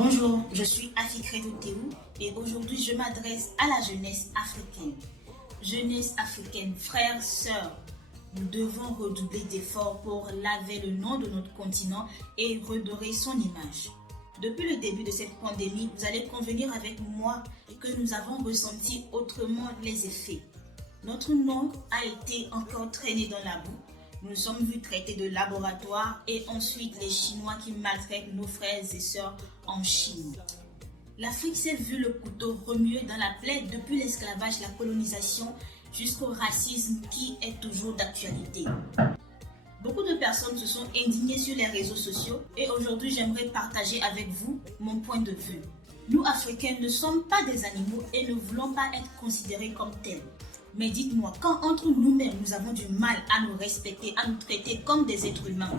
Bonjour, je suis Afikredo Théou et aujourd'hui je m'adresse à la jeunesse africaine. Jeunesse africaine, frères, sœurs, nous devons redoubler d'efforts pour laver le nom de notre continent et redorer son image. Depuis le début de cette pandémie, vous allez convenir avec moi que nous avons ressenti autrement les effets. Notre nom a été encore traîné dans la boue. Nous sommes vus traités de laboratoire et ensuite les Chinois qui maltraitent nos frères et sœurs en Chine. L'Afrique s'est vu le couteau remuer dans la plaie depuis l'esclavage, la colonisation jusqu'au racisme qui est toujours d'actualité. Beaucoup de personnes se sont indignées sur les réseaux sociaux et aujourd'hui j'aimerais partager avec vous mon point de vue. Nous Africains ne sommes pas des animaux et ne voulons pas être considérés comme tels. Mais dites-moi, quand entre nous-mêmes nous avons du mal à nous respecter, à nous traiter comme des êtres humains,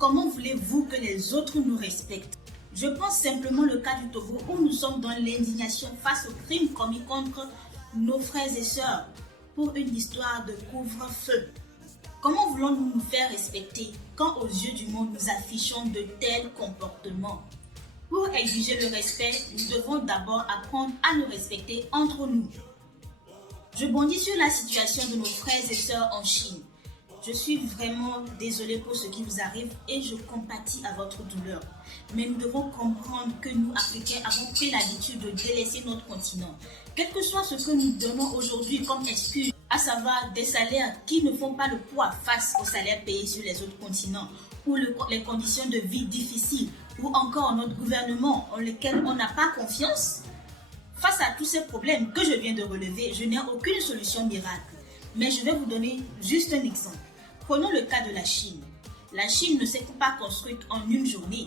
comment voulez-vous que les autres nous respectent? Je pense simplement au cas du Togo où nous sommes dans l'indignation face aux crimes commis contre nos frères et sœurs pour une histoire de couvre-feu. Comment voulons-nous nous faire respecter quand aux yeux du monde nous affichons de tels comportements? Pour exiger le respect, nous devons d'abord apprendre à nous respecter entre nous. Je bondis sur la situation de nos frères et sœurs en Chine. Je suis vraiment désolée pour ce qui vous arrive et je compatis à votre douleur. Mais nous devons comprendre que nous, Africains, avons pris l'habitude de délaisser notre continent. Quel que soit ce que nous donnons aujourd'hui comme excuse, à savoir des salaires qui ne font pas le poids face aux salaires payés sur les autres continents, ou les conditions de vie difficiles, ou encore notre gouvernement en lequel on n'a pas confiance. Face à tous ces problèmes que je viens de relever, je n'ai aucune solution miracle. Mais je vais vous donner juste un exemple. Prenons le cas de la Chine. La Chine ne s'est pas construite en une journée.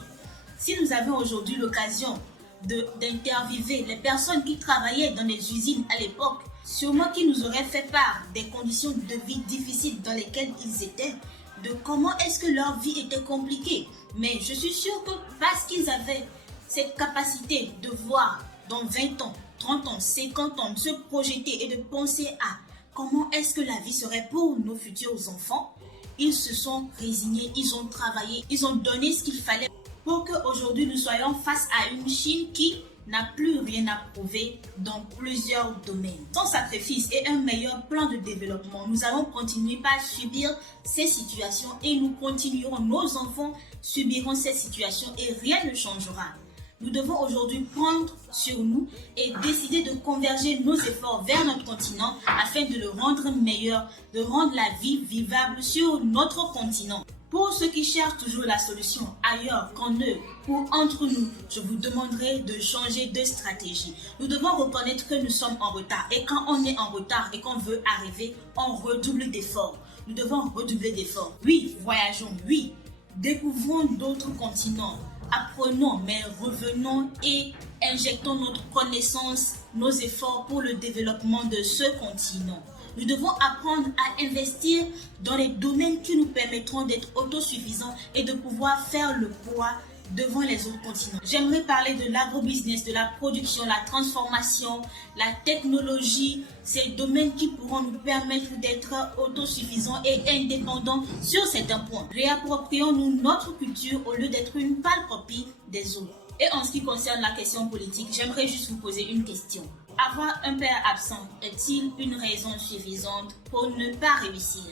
Si nous avons aujourd'hui l'occasion d'interviewer les personnes qui travaillaient dans les usines à l'époque, sûrement qui nous auraient fait part des conditions de vie difficiles dans lesquelles ils étaient, de comment est-ce que leur vie était compliquée. Mais je suis sûre que parce qu'ils avaient cette capacité de voir dans 20 ans, 30 ans, 50 ans, se projeter et de penser à comment est-ce que la vie serait pour nos futurs enfants, ils se sont résignés, ils ont travaillé, ils ont donné ce qu'il fallait pour qu'aujourd'hui nous soyons face à une Chine qui n'a plus rien à prouver dans plusieurs domaines. Sans sacrifice et un meilleur plan de développement, nous allons continuer par subir ces situations et nous continuerons, nos enfants subiront ces situations et rien ne changera. Nous devons aujourd'hui prendre sur nous et décider de converger nos efforts vers notre continent afin de le rendre meilleur, de rendre la vie vivable sur notre continent. Pour ceux qui cherchent toujours la solution ailleurs qu'en eux ou entre nous, je vous demanderai de changer de stratégie. Nous devons reconnaître que nous sommes en retard et quand on est en retard et qu'on veut arriver, on redouble d'efforts. Nous devons redoubler d'efforts. Oui, voyageons, oui, découvrons d'autres continents. Apprenons, mais revenons et injectons notre connaissance, nos efforts pour le développement de ce continent. Nous devons apprendre à investir dans les domaines qui nous permettront d'être autosuffisants et de pouvoir faire le poids devant les autres continents. J'aimerais parler de l'agrobusiness, de la production, la transformation, la technologie, ces domaines qui pourront nous permettre d'être autosuffisants et indépendants sur certains points. Réapproprions-nous notre culture au lieu d'être une pâle copie des autres. Et en ce qui concerne la question politique, j'aimerais juste vous poser une question. Avoir un père absent est-il une raison suffisante pour ne pas réussir?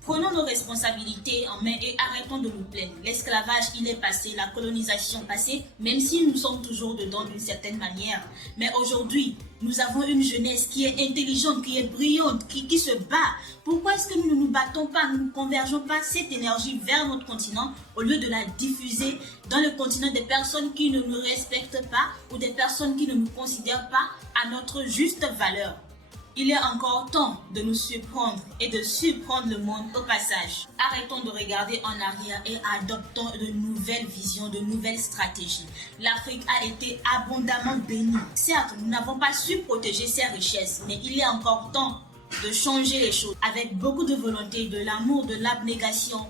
Prenons nos responsabilités en main et arrêtons de nous plaindre. L'esclavage, il est passé, la colonisation passée, même si nous sommes toujours dedans d'une certaine manière. Mais aujourd'hui, nous avons une jeunesse qui est intelligente, qui est brillante, qui se bat. Pourquoi est-ce que nous ne nous battons pas, nous ne convergeons pas cette énergie vers notre continent au lieu de la diffuser dans le continent des personnes qui ne nous respectent pas ou des personnes qui ne nous considèrent pas à notre juste valeur? Il est encore temps de nous surprendre et de surprendre le monde au passage. Arrêtons de regarder en arrière et adoptons de nouvelles visions, de nouvelles stratégies. L'Afrique a été abondamment bénie. Certes, nous n'avons pas su protéger ses richesses, mais il est encore temps de changer les choses. Avec beaucoup de volonté, de l'amour, de l'abnégation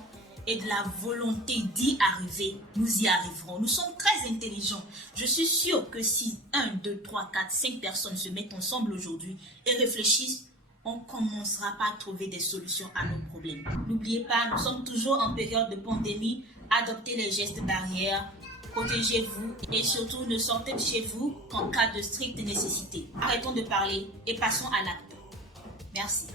et de la volonté d'y arriver, nous y arriverons. Nous sommes très intelligents. Je suis sûre que si 1, 2, 3, 4, 5 personnes se mettent ensemble aujourd'hui et réfléchissent, on commencera par trouver des solutions à nos problèmes. N'oubliez pas, nous sommes toujours en période de pandémie. Adoptez les gestes barrières, protégez-vous et surtout ne sortez de chez vous qu'en cas de stricte nécessité. Arrêtons de parler et passons à l'acte. Merci.